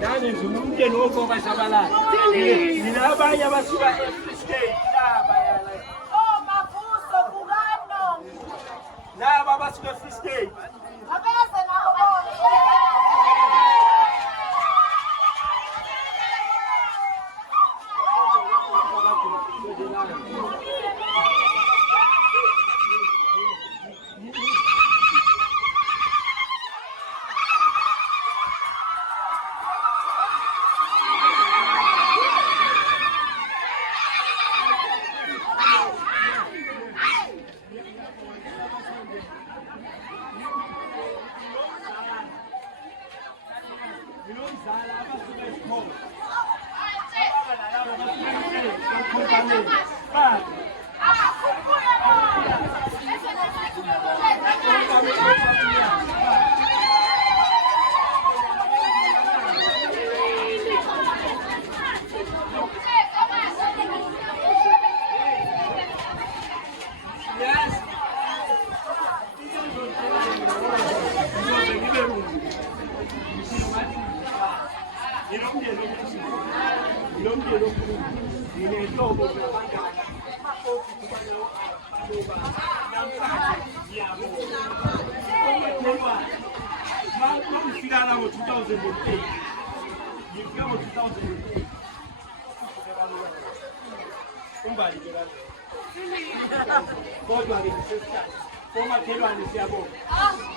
Nani zungumzie nuko kwa sabala. Ninabanya abasuka Free State. Oh, mafuso kugano. Na baba suka Free State. Abese na Kodwa ke sesithathu. Uma kelwane siyabona.